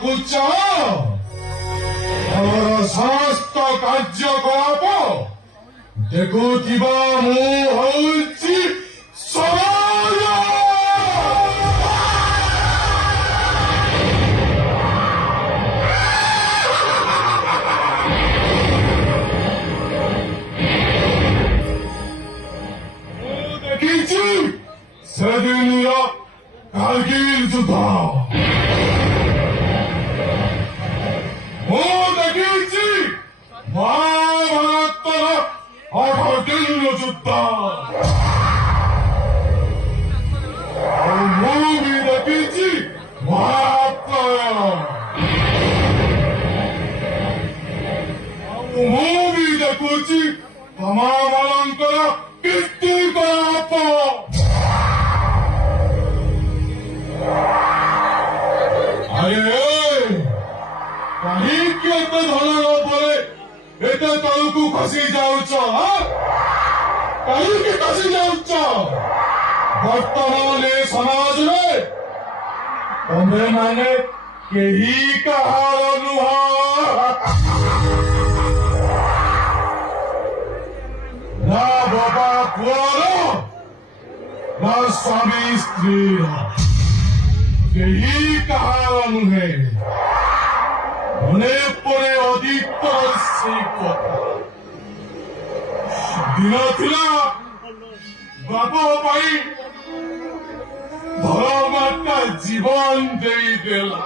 ଦେଖୁଛ ଆମର ସମସ୍ତ କାର୍ଯ୍ୟକଳାପ ଦେଖୁଥିବା ମୁଁ ହଉଛି ସମାଜ। ମୁଁ ଦେଖିଛି ସେଦିନର କାର୍ଗିଲ ଯୁଦ୍ଧ। ମୁଁ ଦେଖିଛି ମହାଭାରତର ଅଠଦିନ ଯୁଦ୍ଧ। ଆଉ ମୁଁ ବି ଦେଖିଛି ମହାପ୍ରଳୟ। ଆଉ ମୁଁ ବି ଦେଖୁଛି ତମମାନଙ୍କର କୀର୍ତ୍ତିକଳାପ। ଆରେ କାହିଁକି ଏତେ ଧନ ପରେ ଏତେ ତଳକୁ ଖସି ଯାଉଛ? କାହିଁକି ଖସି ଯାଉଛ? ବର୍ତ୍ତମାନ ଏ ସମାଜରେ ତମେମାନେ କେହି କାହାର ନୁହଁ। ନା ବାବା ପୁଅର, ନା ସ୍ୱାମୀ ସ୍ତ୍ରୀର, କେହି କାହାର ନୁହେଁ। মনে পড়ে অধিকতর সেই কথা। দিন ଥିଲା বাপ ପାଇଁ ଭଲ ମାତା ଜୀବନ ଦେଇଦେଲା।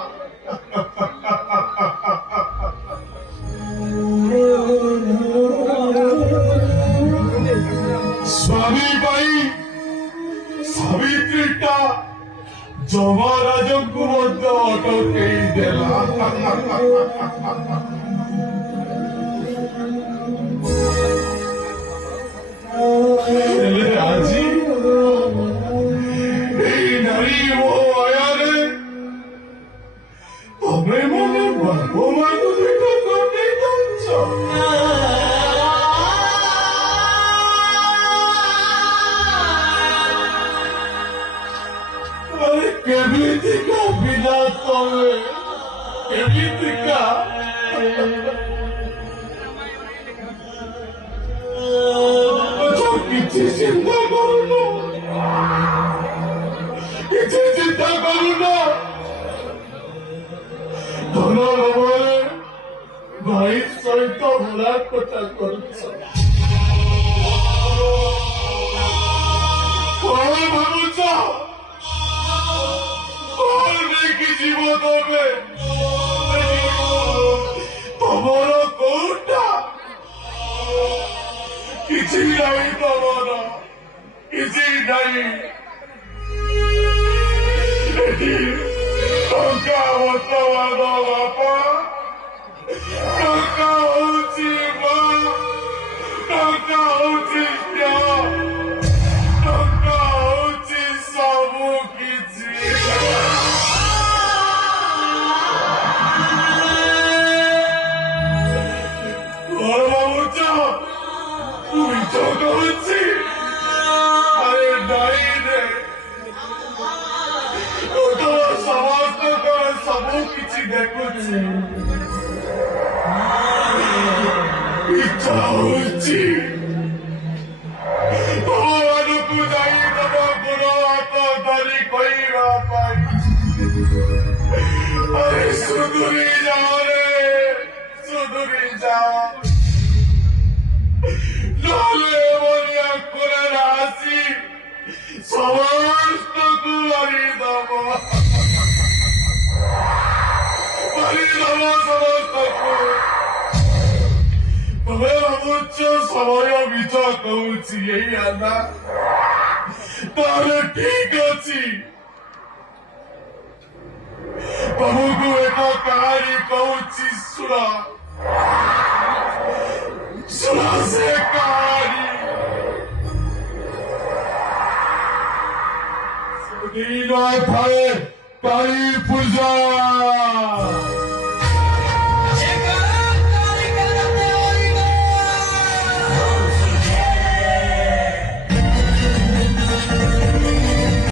ସ୍ୱାମୀ ପାଇଁ ସାବିତ୍ରୀଟା ଯମରାଜଙ୍କୁ ମଧ୍ୟ ଅଟକେଇ ଦେଲା। ହେଲେ ଆଜି ଏଇ ନାରୀ ଓ ଆୟାରେ ତମେ ମାନେ ବାପ ମାଙ୍କୁ ଦେଖା କରିଦେଇ ଯାଉଛ। କେମିତିକା ବିନା ତମେ, କେମିତିକା କିଛି ଚିନ୍ତା କରୁନ, କିଛି ଚିନ୍ତା କରୁନ। ଧନ ଲୋଭରେ ଭାଇ ସହିତ ଭରା କଥା କରୁଛ। କଣ ଭାବୁଛ? କଣ ନେଇକି ଯିବ ତମେ? ତମର କୋଉଟା? କିଛି ନାହିଁ ତମର, କିଛି ନାହିଁ। ଏଠି ଟଙ୍କା ବର୍ତ୍ତମାନ ବାପା, ଟଙ୍କା ହଉଛି ମା, ଟଙ୍କା ହଉଛି ଝିଅ, ଟଙ୍କା ହଉଛି ସବୁ କିଛି। କଣ ଭାବୁଛ ମୁଁ ମିଛ କହୁଛି? ଆରେ ନାଇଁରେ, ମୁଁ ତ ସମସ୍ତଙ୍କର ସବୁ କିଛି ଦେଖୁଛି। ଇଚ୍ଛା ହଉଛି ତମମାନଙ୍କୁ ଯାଇ ତମ ଗୋଡ଼ ହାତ ଧରି କହିବା ପାଇଁ, ଆରେ ସୁଧୁରି ଯାଅ ରେ, ସୁଧୁରି ଯାଅ। ନହେଲେ ଏଭଳିଆ ଖରାରେ ଆସି ସମସ୍ତଙ୍କୁ ମାରିଦବ, ମାରିଦବ ସମସ୍ତଙ୍କୁ। ତମେ ଭାବୁଛ ସମୟ ମିଛ କହୁଛି, ଏଇଆ ନା? ତାହେଲେ ଠିକ ଅଛି, ତମକୁ ଏକ କାହାଣୀ କହୁଛି, ଶୁଣ। ଶୁଣ ସେ କାହାଣୀ। ସେଦିନ ଥାଏ କାଳୀ ପୂଜା।